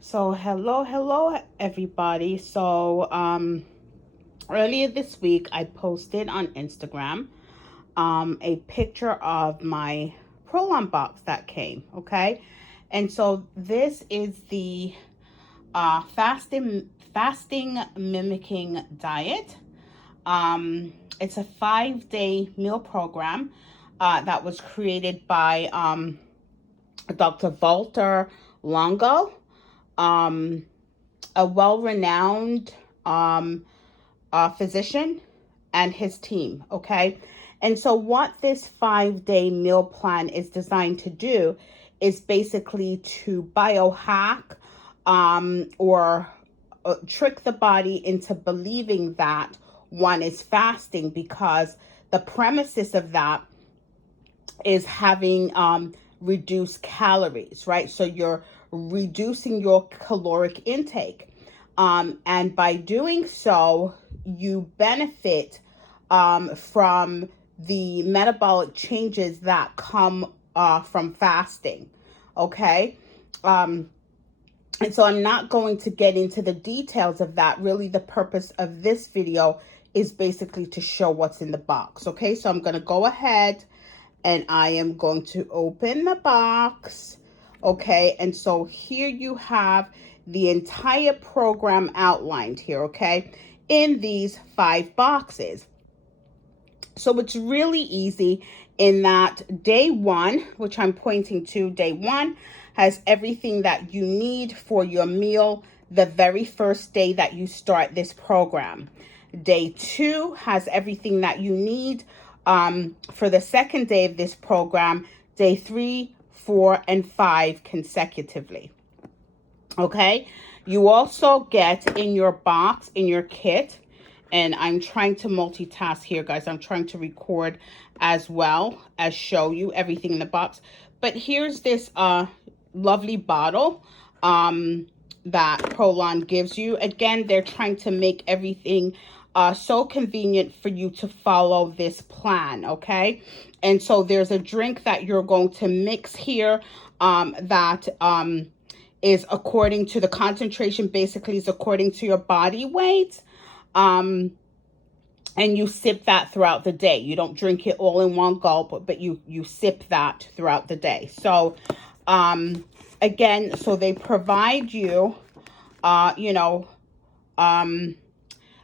So hello everybody. Earlier this week I posted on Instagram a picture of my ProLon box that came, okay? And so this is the fasting mimicking diet. It's a 5-day meal program that was created by Dr. Walter Longo, um, a well-renowned physician and his team. Okay. And so, what this 5-day meal plan is designed to do is basically to biohack or trick the body into believing that one is fasting, because the premises of that is having reduced calories, right? So you're reducing your caloric intake. And by doing so, you benefit from the metabolic changes that come from fasting. Okay. Um, and so I'm not going to get into the details of that. Really, the purpose of this video is basically to show what's in the box. Okay. So I'm going to go ahead and I am going to open the box. Okay, and so here you have the entire program outlined here, okay, in these 5 boxes. So it's really easy in that day 1, which I'm pointing to, day 1 has everything that you need for your meal the very first day that you start this program. Day 2 has everything that you need for the second day of this program, day 3, 4, and 5 consecutively. Okay, you also get in your box, in your kit, and I'm trying to multitask here, guys. I'm trying to record as well as show you everything in the box. But here's this lovely bottle that ProLon gives you. Again, they're trying to make everything so convenient for you to follow this plan, okay? And so there's a drink that you're going to mix here that is according to the concentration, basically is according to your body weight. And you sip that throughout the day. You don't drink it all in one gulp, but you sip that throughout the day. So again, so they provide you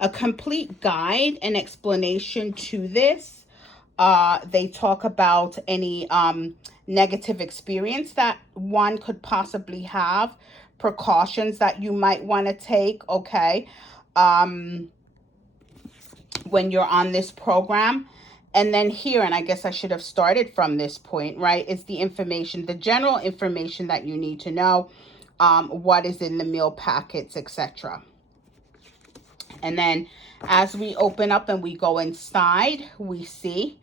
a complete guide and explanation to this. They talk about any negative experience that one could possibly have, precautions that you might want to take, okay, when you're on this program. And then here, and I guess I should have started from this point, right, is the information, the general information that you need to know, what is in the meal packets, etc. And then as we open up and we go inside, we see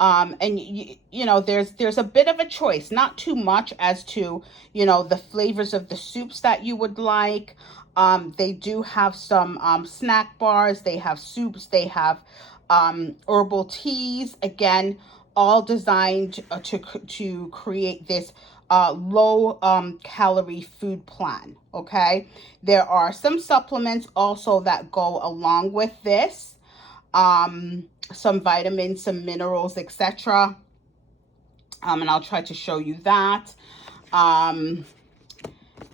and there's a bit of a choice, not too much as to the flavors of the soups that you would like. They do have some snack bars, they have soups, they have herbal teas, again, all designed to create this low calorie food plan. Okay, there are some supplements also that go along with this, some vitamins, some minerals, etc. And I'll try to show you that. And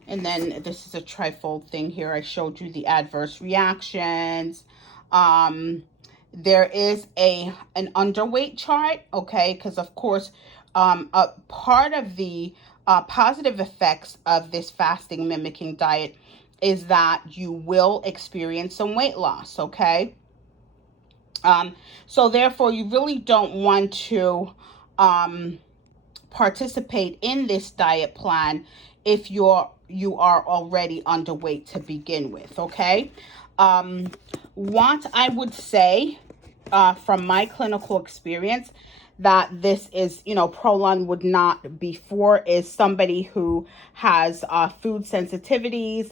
then this is a trifold thing here. I showed you the adverse reactions. There is an underweight chart, okay, because of course a part of the positive effects of this fasting mimicking diet is that you will experience some weight loss, okay? So therefore you really don't want to participate in this diet plan if you are already underweight to begin with, okay? What I would say from my clinical experience that this is, ProLon would not be for is somebody who has food sensitivities,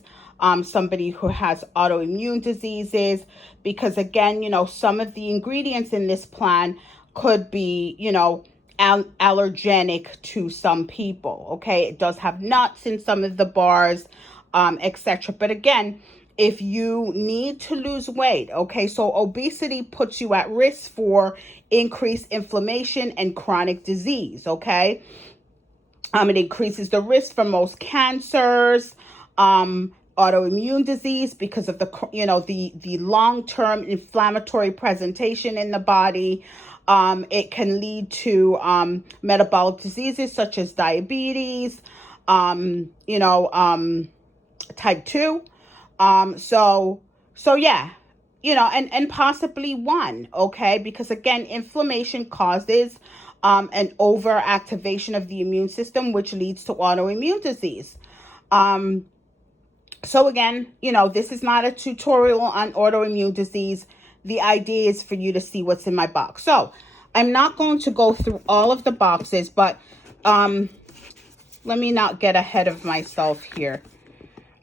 somebody who has autoimmune diseases, because again, some of the ingredients in this plan could be, allergenic to some people. Okay, it does have nuts in some of the bars. etc. But again, if you need to lose weight, okay, so obesity puts you at risk for increased inflammation and chronic disease, okay? It increases the risk for most cancers, autoimmune disease because of the long-term inflammatory presentation in the body. It can lead to metabolic diseases such as diabetes, type 2. So yeah, and possibly one, okay? Because again, inflammation causes an overactivation of the immune system, which leads to autoimmune disease. So again, this is not a tutorial on autoimmune disease. The idea is for you to see what's in my box. So I'm not going to go through all of the boxes, but let me not get ahead of myself here.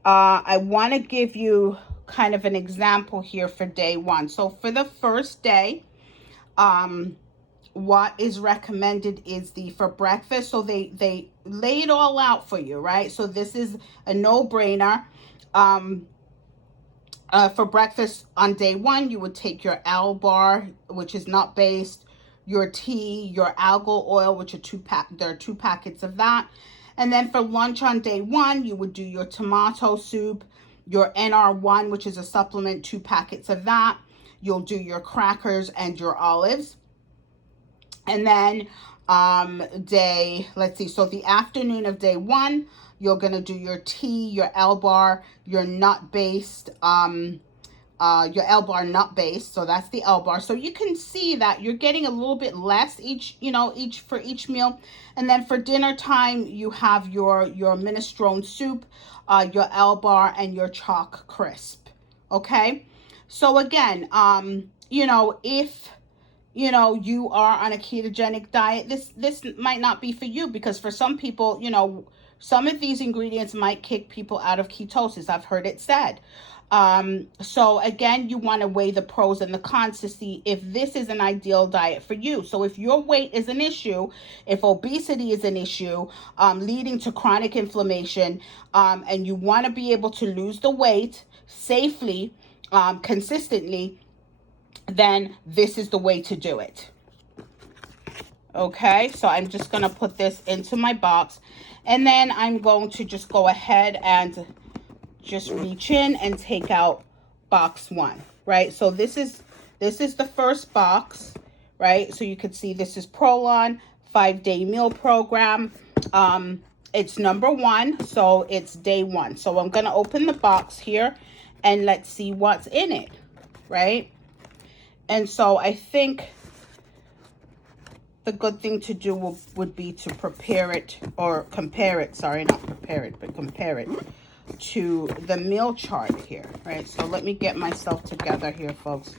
I want to give you kind of an example here for day one. So for the first day, what is recommended is for breakfast. So they lay it all out for you, right? So this is a no-brainer. For breakfast on day one, you would take your L bar, which is nut-based, your tea, your algal oil, which are there are 2 packets of that. And then for lunch on day one, you would do your tomato soup, your NR1, which is a supplement, 2 packets of that. You'll do your crackers and your olives. And then so the afternoon of day one, you're going to do your tea, your L bar, your nut-based, your L bar nut-based. So that's the L bar. So you can see that you're getting a little bit less each meal. And then for dinner time, you have your minestrone soup, your L bar, and your chalk crisp. Okay. So again, if you are on a ketogenic diet, this might not be for you, because for some people, some of these ingredients might kick people out of ketosis. I've heard it said. So again, you want to weigh the pros and the cons to see if this is an ideal diet for you. So if your weight is an issue, if obesity is an issue, leading to chronic inflammation, and you want to be able to lose the weight safely, consistently, then this is the way to do it. Okay, so I'm just going to put this into my box, and then I'm going to just go ahead and just reach in and take out box 1, right? So this is the first box, right? So you can see this is ProLon 5-day meal program. It's number 1, so it's day 1. So I'm going to open the box here and let's see what's in it, right? And so I think the good thing to do would be to prepare it, or compare it, sorry, not prepare it, but compare it to the meal chart here, right? So let me get myself together here, folks.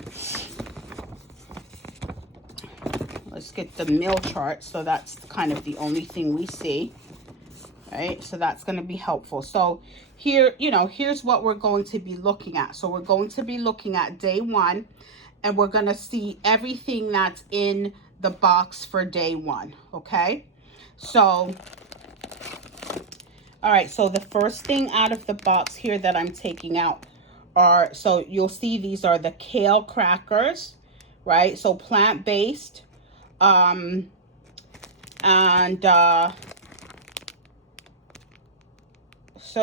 Let's get the meal chart. So that's kind of the only thing we see, right? So that's going to be helpful. So here, here's what we're going to be looking at. So we're going to be looking at day 1, and we're going to see everything that's in the box for day 1, okay? So, all right, so the first thing out of the box here that I'm taking out are, so you'll see these are the kale crackers, right? So plant-based, so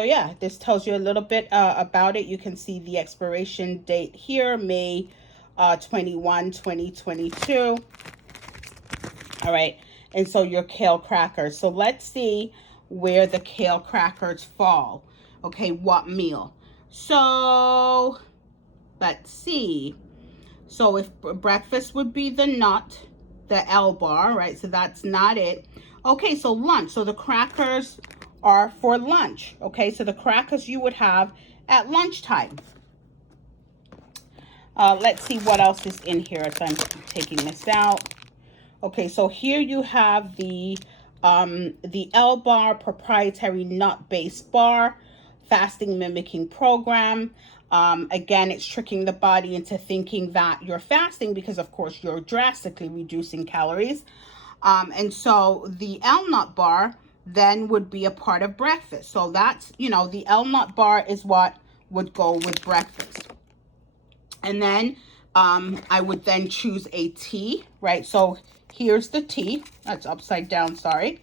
yeah, this tells you a little bit about it. You can see the expiration date here, May 21, 2022. All right, and so your kale crackers. So let's see where the kale crackers fall. Okay, what meal? So let's see. So if breakfast would be the nut, the L bar, right? So that's not it. Okay, so lunch. So the crackers are for lunch. Okay, so the crackers you would have at lunchtime. Let's see what else is in here as I'm taking this out. Okay, so here you have the L bar proprietary nut-based bar, fasting mimicking program. Again, it's tricking the body into thinking that you're fasting because, of course, you're drastically reducing calories. And so the L nut bar then would be a part of breakfast. So that's, you know, the L-nut bar is what would go with breakfast. And then I would then choose a tea, right? So here's the tea. That's upside down, sorry.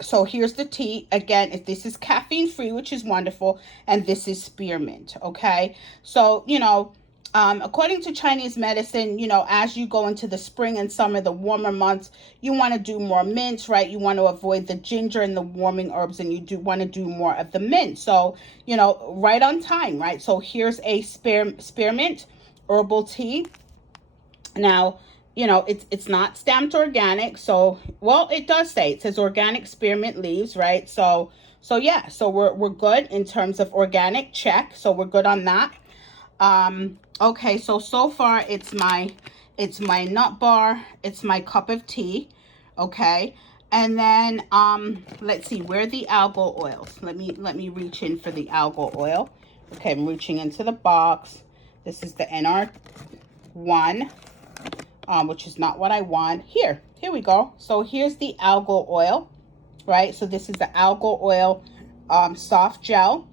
So here's the tea. Again, if this is caffeine free, which is wonderful, and this is spearmint, okay? So, you know, according to Chinese medicine, you know, as you go into the spring and summer, the warmer months, you want to do more mints, right? You want to avoid the ginger and the warming herbs, and you do want to do more of the mint. So, you know, right on time, right? So here's a spearmint herbal tea. Now, you know, it's not stamped organic, so, well, it does say, it says organic spearmint leaves, right? So yeah, so we're good in terms of organic, check. So we're good on that. Okay, so far it's my nut bar, it's my cup of tea, okay? And then let's see, where are the algal oils? Let me reach in for the algal oil. Okay, I'm reaching into the box. This is the NR1. Which is not what I want. Here we go. So here's the algal oil, right? So this is the algal oil soft gel.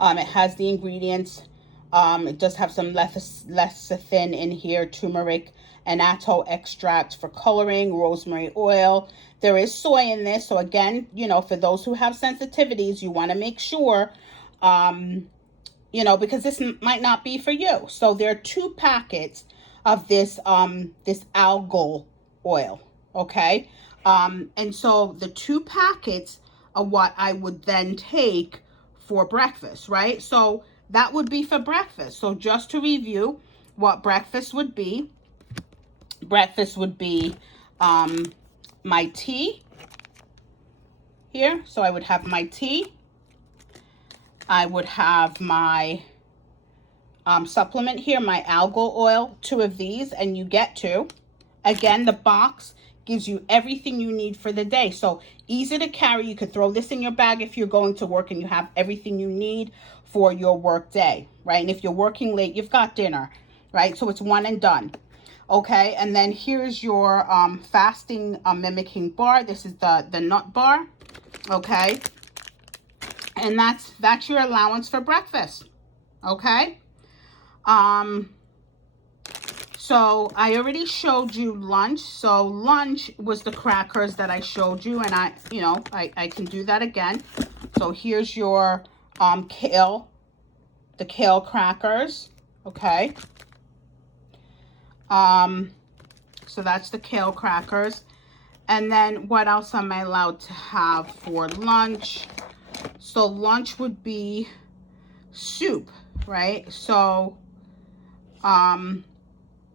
It has the ingredients. It does have some lecithin in here, turmeric, annatto extract for coloring, rosemary oil. There is soy in this. So again, you know, for those who have sensitivities, you want to make sure, you know, because this might not be for you. So there are 2 packets of this this algal oil, okay? And so the 2 packets are what I would then take for breakfast, right? So that would be for breakfast. So just to review what breakfast would be my tea here. So I would have my tea. I would have my supplement here, my algal oil, 2 of these, and you get 2. Again, the box gives you everything you need for the day. So easy to carry. You could throw this in your bag if you're going to work and you have everything you need for your work day, right? And if you're working late, you've got dinner, right? So it's one and done. Okay, and then here's your fasting mimicking bar. This is the nut bar, okay? And that's your allowance for breakfast, okay? So I already showed you lunch. So lunch was the crackers that I showed you, and I can do that again. So here's your kale, the kale crackers, okay? So that's the kale crackers. And then what else am I allowed to have for lunch? So lunch would be soup, right? So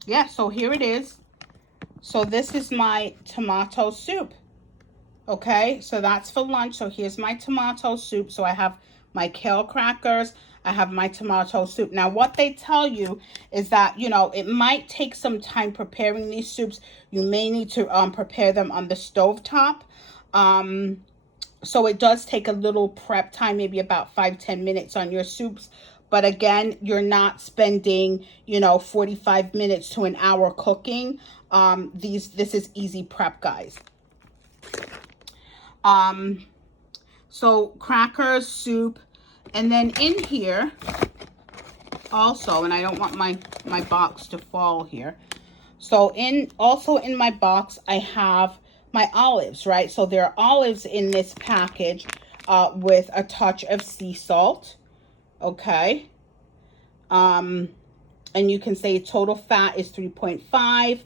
yeah, so here it is. So this is my tomato soup, okay? So that's for lunch. So here's my tomato soup. So I have my kale crackers, I have my tomato soup. Now what they tell you is that, you know, it might take some time preparing these soups. You may need to prepare them on the stovetop. So it does take a little prep time, maybe about 5-10 minutes on your soups. But again, you're not spending, you know, 45 minutes to an hour cooking. This is easy prep, guys. So crackers, soup, and then in here also, and I don't want my box to fall here. So also in my box, I have my olives, right? So there are olives in this package with a touch of sea salt. Okay. And you can say total fat is 3.5.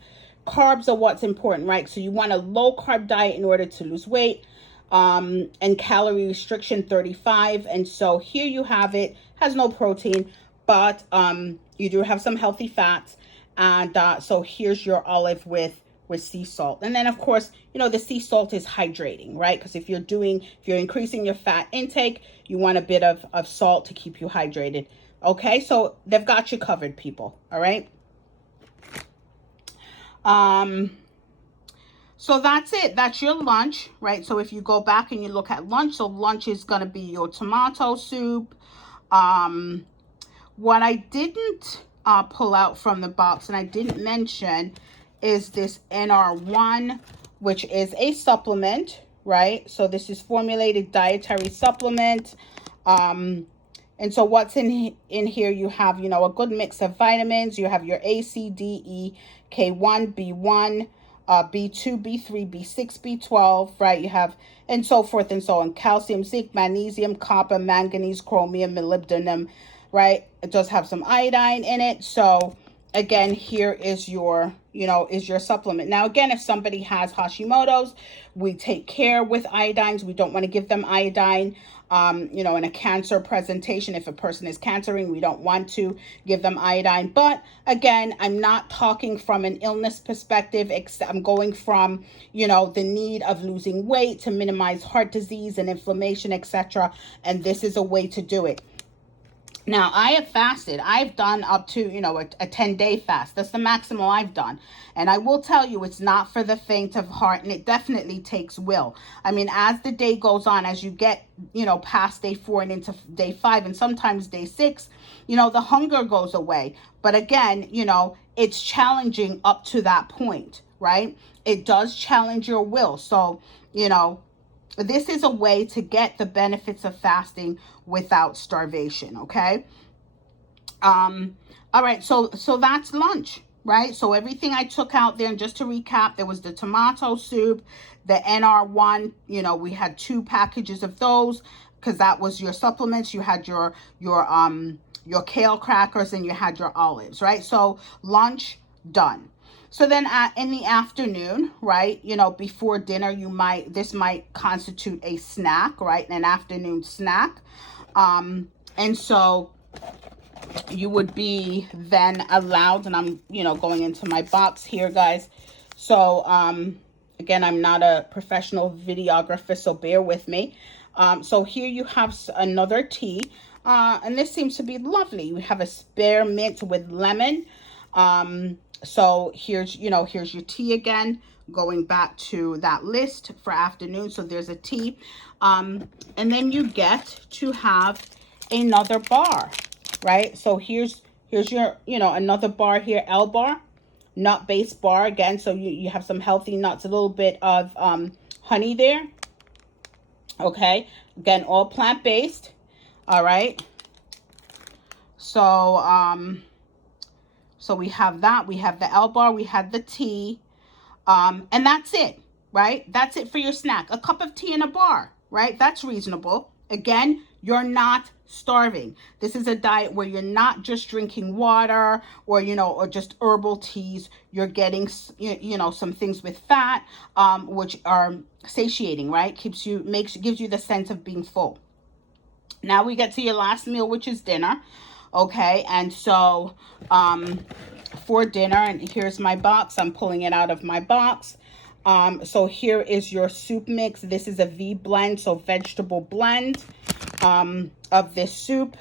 Carbs are what's important, right? So you want a low carb diet in order to lose weight. And calorie restriction 35. And so here you have it. Has no protein, but you do have some healthy fats. And so here's your olive with sea salt. And then of course, you know, the sea salt is hydrating, right? Because if you're increasing your fat intake, you want a bit of salt to keep you hydrated. Okay, so they've got you covered, people. All right. So that's it. That's your lunch, right? So if you go back and you look at lunch, so lunch is going to be your tomato soup. What I didn't pull out from the box and I didn't mention is this NR1 which is a supplement, right? So this is formulated dietary supplement. And so what's in here, you have, you know, a good mix of vitamins. You have your A, C, D, E, K1, B1, B2, B3, B6, B12, right? You have, and so forth and so on. Calcium, zinc, magnesium, copper, manganese, chromium, molybdenum, right? It does have some iodine in it. So again, here is your, you know, is your supplement. Now, again, if somebody has Hashimoto's, we take care with iodines. We don't want to give them iodine. You know, in a cancer presentation, if a person is cancering, we don't want to give them iodine. But again, I'm not talking from an illness perspective. I'm going from, you know, the need of losing weight to minimize heart disease and inflammation, etc. And this is a way to do it. Now, I have fasted. I've done up to, you know, a 10-day fast. That's the maximum I've done. And I will tell you, it's not for the faint of heart, and it definitely takes will. I mean, as the day goes on, as you get, you know, past day 4 and into day 5, and sometimes day 6, you know, the hunger goes away. But again, you know, it's challenging up to that point, right? It does challenge your will. So, you know, this is a way to get the benefits of fasting without starvation, okay? All right, so that's lunch, right? So everything I took out there, and just to recap, there was the tomato soup, the NR1, you know, we had 2 packages of those because that was your supplements. You had your kale crackers, and you had your olives, right? So lunch done. So then in the afternoon, right, you know, before dinner, this might constitute a snack, right, an afternoon snack. And so you would be then allowed, and I'm, you know, going into my box here, guys. So, again, I'm not a professional videographer, so bear with me. So here you have another tea, and this seems to be lovely. We have a spearmint with lemon. So here's your tea again, going back to that list for afternoon. So there's a tea. And then you get to have another bar, right? So here's your, you know, another bar here, L bar, nut-based bar again. So you have some healthy nuts, a little bit of honey there. Okay, again, all plant-based. All right. So so we have that. We have the L bar. We have the tea. And that's it, right? That's it for your snack. A cup of tea and a bar, right? That's reasonable. Again, you're not starving. This is a diet where you're not just drinking water or, you know, or just herbal teas. You're getting, you know, some things with fat, which are satiating, right? Gives you the sense of being full. Now we get to your last meal, which is dinner. Okay, and so for dinner, and here's my box. I'm pulling it out of my box. So here is your soup mix. This is a V blend, so vegetable blend of this soup.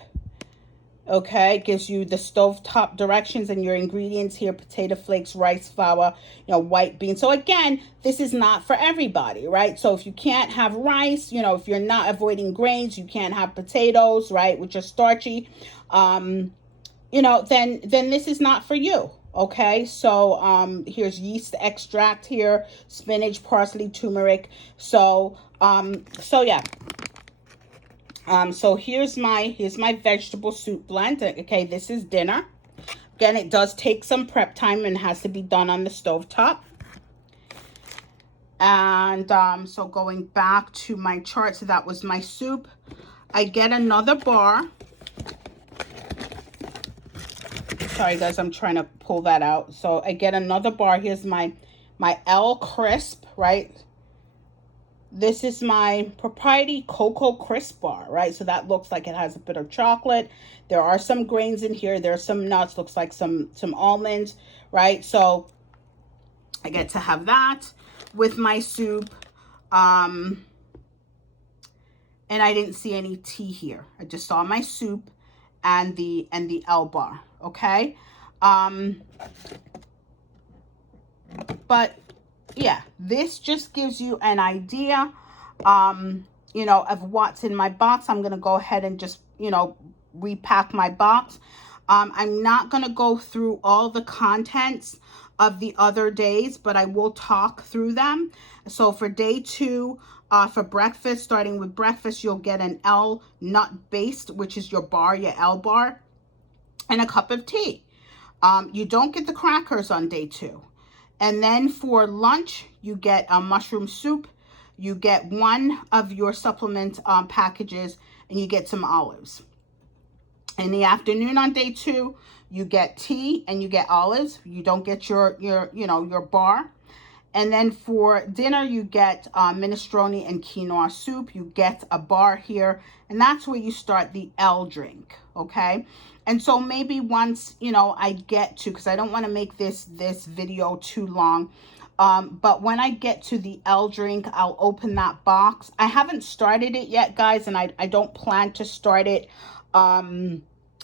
Okay, gives you the stovetop directions and your ingredients here: potato flakes, rice flour, you know, white beans. So again, this is not for everybody, right? So if you can't have rice, you know, if you're not avoiding grains, you can't have potatoes, right, which are starchy, you know, then this is not for you. Okay, so here's yeast extract here, spinach, parsley, turmeric. So yeah. So here's my vegetable soup blend. Okay, this is dinner. Again, it does take some prep time and has to be done on the stovetop. And so going back to my chart, so that was my soup. I get another bar. Sorry guys, I'm trying to pull that out. So I get another bar. Here's my L Crisp, right? This is my propriety Cocoa Crisp bar, right? So that looks like it has a bit of chocolate. There are some grains in here. There's some nuts, looks like some almonds, right? So I get to have that with my soup. And I didn't see any tea here. I just saw my soup and the L bar, okay? But yeah, this just gives you an idea, you know, of what's in my box. I'm going to go ahead and just, you know, repack my box. I'm not going to go through all the contents of the other days, but I will talk through them. So for day 2, for breakfast, starting with breakfast, you'll get an L nut based, which is your bar, your L bar, and a cup of tea. You don't get the crackers on day 2. And then for lunch, you get a mushroom soup. You get one of your supplement packages, and you get some olives. In the afternoon on day 2, you get tea and you get olives. You don't get your bar. And then for dinner, you get minestrone and quinoa soup. You get a bar here, and that's where you start the L drink, okay? And so maybe once, I get to, because I don't want to make this video too long, but when I get to the L drink, I'll open that box. I haven't started it yet, guys, and I don't plan to start it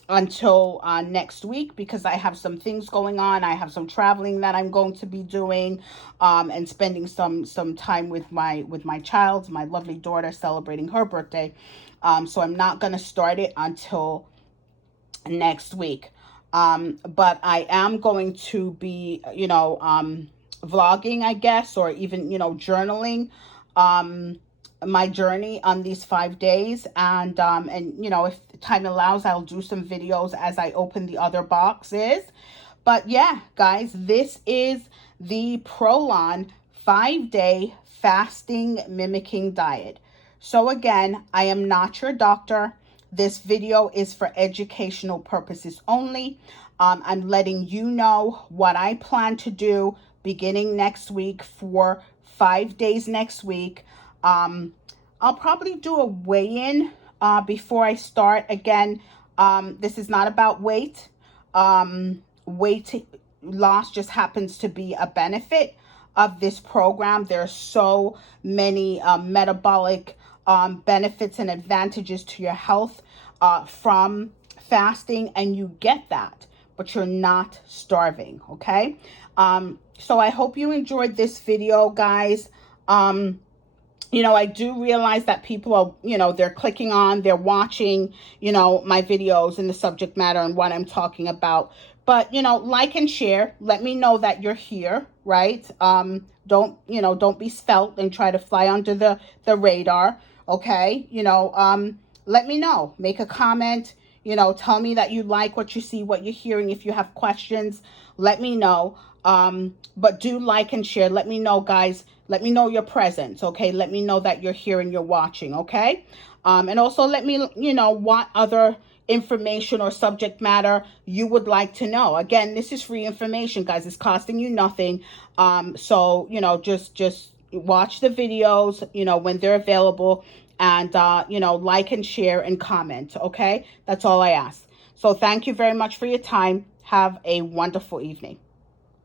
until next week, because I have some things going on. I have some traveling that I'm going to be doing, and spending some time with my child, my lovely daughter, celebrating her birthday. So I'm not going to start it until next week. But I am going to be, vlogging, I guess, or even, journaling, my journey on these 5 days. And if time allows, I'll do some videos as I open the other boxes. But yeah, guys, this is the ProLon 5-day fasting mimicking diet. So again, I am not your doctor. This video is for educational purposes only. I'm letting you know what I plan to do beginning next week for 5 days next week. I'll probably do a weigh-in before I start. Again, this is not about weight. Weight loss just happens to be a benefit of this program. There are so many metabolic benefits and advantages to your health from fasting, and you get that, but you're not starving, okay? So I hope you enjoyed this video, guys. I do realize that people are, they're clicking on, they're watching, my videos and the subject matter and what I'm talking about. But, like and share. Let me know that you're here, right? Don't be svelte and try to fly under the radar, okay? Let me know. Make a comment. Tell me that you like what you see, what you're hearing. If you have questions, let me know. But do like and share. Let me know, guys. Let me know your presence, okay? Let me know that you're here and you're watching, okay? And also let me, what other information or subject matter you would like to know. Again, this is free information, guys. It's costing you nothing. So, just watch the videos, when they're available, and, like and share and comment, okay? That's all I ask. So thank you very much for your time. Have a wonderful evening.